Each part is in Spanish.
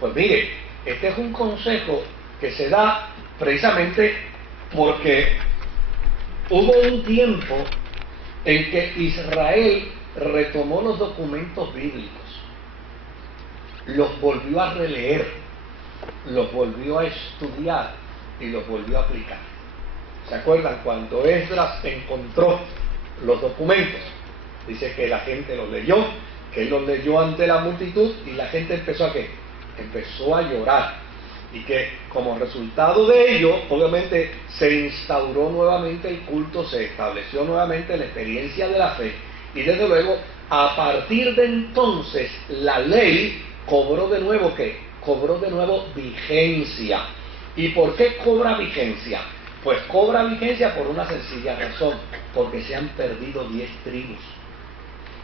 Pues mire, este es un consejo que se da precisamente porque hubo un tiempo en que Israel retomó los documentos bíblicos, los volvió a releer, los volvió a estudiar y los volvió a aplicar. ¿Se acuerdan? Cuando Esdras encontró los documentos, dice que la gente los leyó, que él los leyó ante la multitud y la gente empezó a ¿qué? Empezó a llorar. Y que como resultado de ello, obviamente, se instauró nuevamente el culto, se estableció nuevamente la experiencia de la fe. Y desde luego, a partir de entonces, la ley cobró de nuevo ¿qué? Cobró de nuevo vigencia. ¿Y por qué cobra vigencia? Pues cobra vigencia por una sencilla razón, porque se han perdido 10 tribus.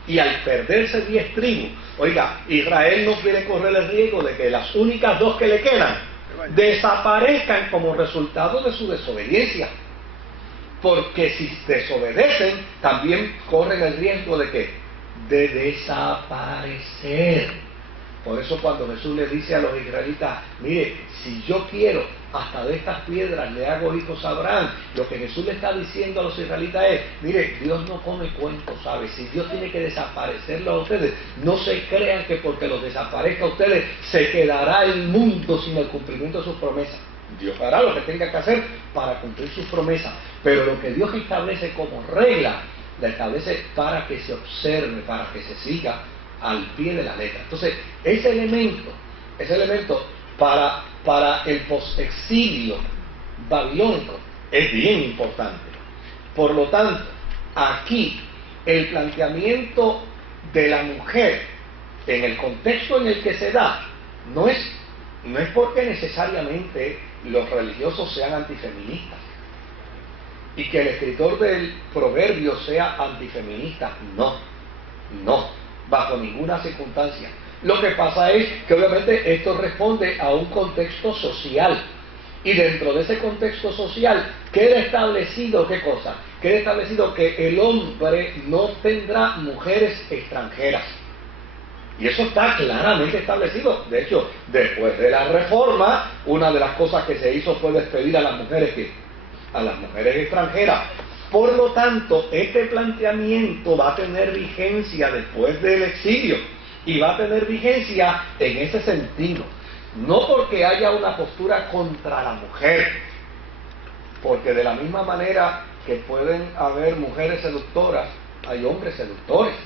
Y al perderse 10 tribus, oiga, Israel no quiere correr el riesgo de que las únicas 2 que le quedan desaparezcan como resultado de su desobediencia. Porque si desobedecen, también corren el riesgo de ¿qué? De desaparecer. Por eso cuando Jesús le dice a los israelitas, mire, si yo quiero, hasta de estas piedras le hago hijos a Abraham, lo que Jesús le está diciendo a los israelitas es, mire, Dios no come cuentos, ¿sabe? Si Dios tiene que desaparecerlos a ustedes, no se crean que porque los desaparezca a ustedes, se quedará el mundo sin el cumplimiento de sus promesas. Dios hará lo que tenga que hacer para cumplir sus promesas, pero lo que Dios establece como regla, la establece para que se observe, para que se siga al pie de la letra. Entonces, ese elemento para el postexilio babilónico es bien importante. Por lo tanto, aquí el planteamiento de la mujer en el contexto en el que se da no es porque necesariamente los religiosos sean antifeministas y que el escritor del proverbio sea antifeminista. No, bajo ninguna circunstancia. Lo que pasa es que obviamente esto responde a un contexto social. Y dentro de ese contexto social queda establecido, ¿qué cosa? Queda establecido que el hombre no tendrá mujeres extranjeras. Y eso está claramente establecido. De hecho, después de la reforma, una de las cosas que se hizo fue despedir a las mujeres extranjeras. Por lo tanto, este planteamiento va a tener vigencia después del exilio. Y va a tener vigencia en ese sentido. No porque haya una postura contra la mujer. Porque de la misma manera que pueden haber mujeres seductoras, hay hombres seductores.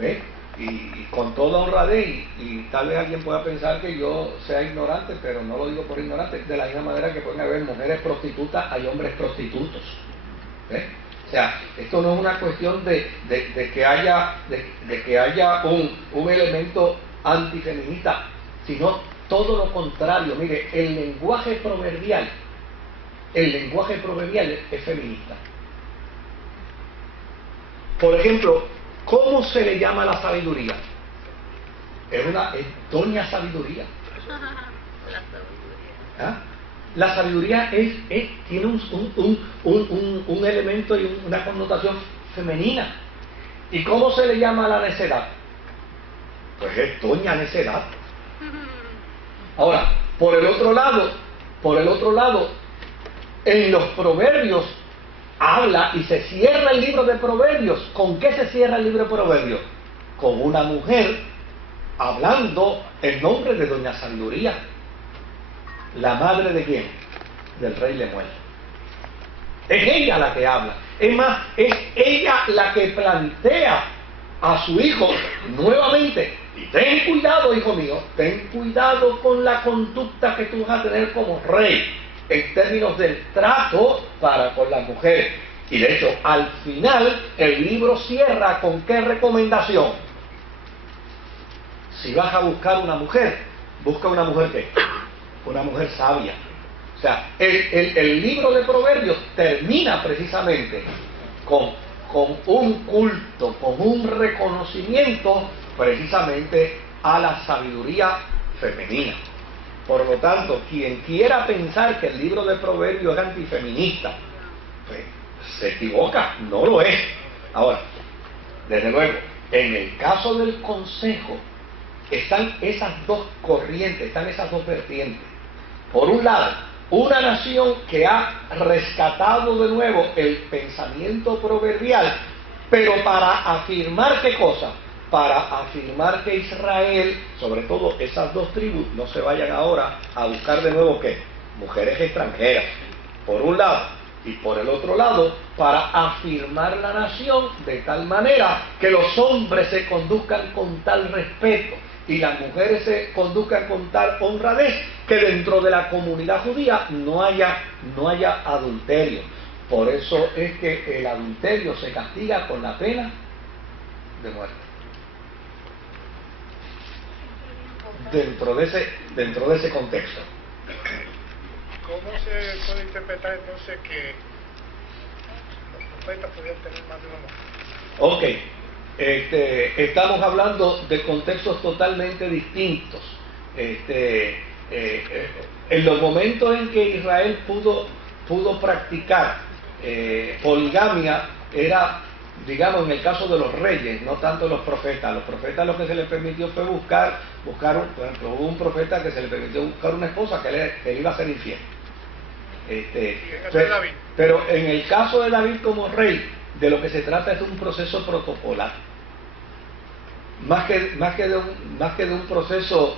¿Ve? Y con toda honradez, y tal vez alguien pueda pensar que yo sea ignorante, pero no lo digo por ignorante. De la misma manera que pueden haber mujeres prostitutas, hay hombres prostitutos. ¿Ve? O sea, esto no es una cuestión de que haya un elemento antifeminista, sino todo lo contrario. Mire, el lenguaje proverbial es feminista. Por ejemplo, ¿cómo se le llama a la sabiduría? Es doña sabiduría. ¿Ah? La sabiduría tiene un elemento y una connotación femenina. ¿Y cómo se le llama a la necedad? Pues es doña necedad. Ahora, por el otro lado, en los proverbios habla y se cierra el libro de proverbios. ¿Con qué se cierra el libro de proverbios? Con una mujer hablando en nombre de doña sabiduría. ¿La madre de quién? Del rey Lemuel. Es ella la que habla. Es más, es ella la que plantea a su hijo nuevamente. Y ten cuidado, hijo mío, ten cuidado con la conducta que tú vas a tener como rey en términos del trato para con las mujeres. Y de hecho, al final, el libro cierra con ¿qué recomendación? Si vas a buscar una mujer, busca una mujer ¿qué? Una mujer sabia. O sea, el libro de Proverbios termina precisamente con un culto, con un reconocimiento precisamente a la sabiduría femenina. Por lo tanto, quien quiera pensar que el libro de Proverbios es antifeminista, pues se equivoca, no lo es. Ahora, desde luego, en el caso del consejo están esas dos corrientes, están esas dos vertientes. Por un lado, una nación que ha rescatado de nuevo el pensamiento proverbial, pero para afirmar ¿qué cosa? Para afirmar que Israel, sobre todo esas dos tribus, no se vayan ahora a buscar de nuevo ¿qué? Mujeres extranjeras, por un lado, y por el otro lado, para afirmar la nación de tal manera que los hombres se conduzcan con tal respeto y las mujeres se conduzcan con tal honradez que dentro de la comunidad judía no haya adulterio. Por eso es que el adulterio se castiga con la pena de muerte. Dentro de ese contexto. ¿Cómo se puede interpretar entonces que los profetas podían tener más de una mujer? Ok. Estamos hablando de contextos totalmente distintos. En los momentos en que Israel pudo practicar poligamia, era, digamos, en el caso de los reyes, no tanto los profetas. A los profetas lo que se les permitió fue buscar por ejemplo, hubo un profeta que se le permitió buscar una esposa que le iba a ser infiel. Pero en el caso de David como rey, de lo que se trata es de un proceso protocolar, más que de un proceso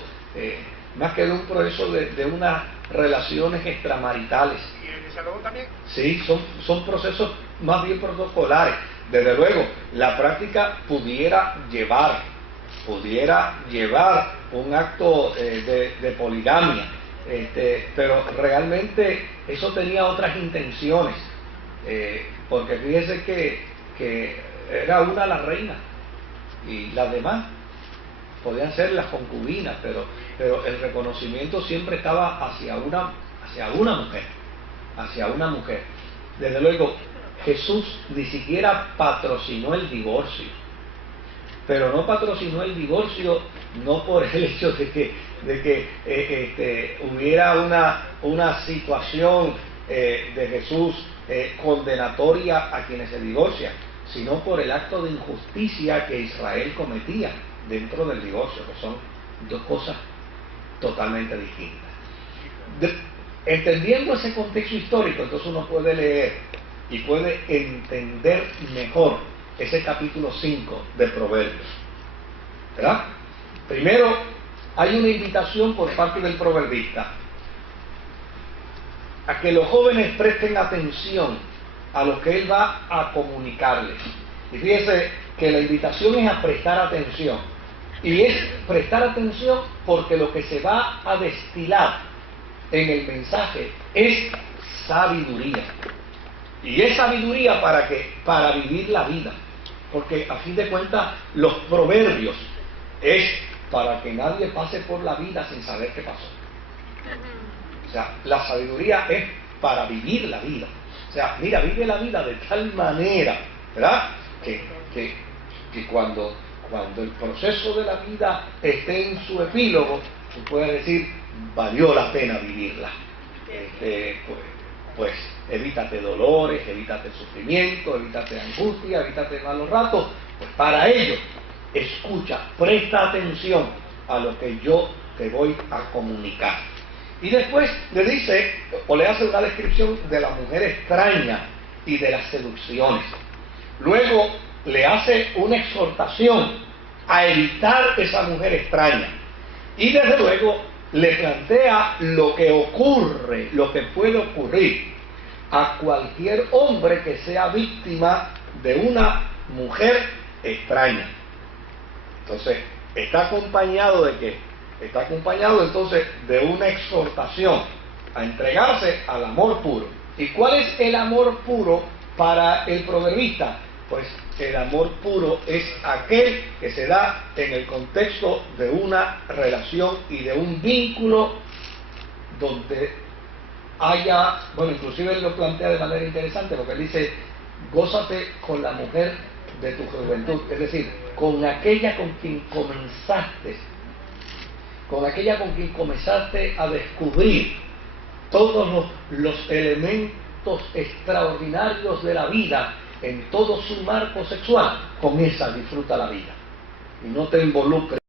de unas relaciones extramaritales. ¿Y el desalojo también? Sí, son procesos más bien protocolares. Desde luego, la práctica pudiera llevar un acto de poligamia, pero realmente eso tenía otras intenciones. Porque fíjese que era una la reina y las demás podían ser las concubinas, pero el reconocimiento siempre estaba hacia una mujer. Desde luego, Jesús ni siquiera patrocinó el divorcio, pero no patrocinó el divorcio no por el hecho de que hubiera una situación de Jesús condenatoria a quienes se divorcian, sino por el acto de injusticia que Israel cometía dentro del divorcio, que son dos cosas totalmente distintas. Entendiendo ese contexto histórico, entonces uno puede leer y puede entender mejor ese capítulo 5 de Proverbios, ¿verdad? Primero, hay una invitación por parte del proverbista a que los jóvenes presten atención a lo que él va a comunicarles. Y fíjense que la invitación es a prestar atención. Y es prestar atención porque lo que se va a destilar en el mensaje es sabiduría. Y es sabiduría ¿para qué? Para vivir la vida. Porque a fin de cuentas los proverbios es para que nadie pase por la vida sin saber qué pasó. O sea, la sabiduría es para vivir la vida. O sea, mira, vive la vida de tal manera, ¿verdad? Que cuando el proceso de la vida esté en su epílogo, tú puedes decir, valió la pena vivirla. Pues evítate dolores, evítate sufrimiento, evítate angustia, evítate malos ratos. Pues para ello, escucha, presta atención a lo que yo te voy a comunicar. Y después le dice, o le hace una descripción de la mujer extraña y de las seducciones. Luego le hace una exhortación a evitar esa mujer extraña. Y desde luego le plantea lo que ocurre, lo que puede ocurrir a cualquier hombre que sea víctima de una mujer extraña. Entonces, está acompañado de ¿qué? Está acompañado entonces de una exhortación a entregarse al amor puro. ¿Y cuál es el amor puro para el proverbista? Pues el amor puro es aquel que se da en el contexto de una relación y de un vínculo donde haya, bueno, inclusive él lo plantea de manera interesante porque él dice, gózate con la mujer de tu juventud, es decir, con aquella con quien comenzaste a descubrir todos los elementos extraordinarios de la vida en todo su marco sexual. Con esa disfruta la vida y no te involucres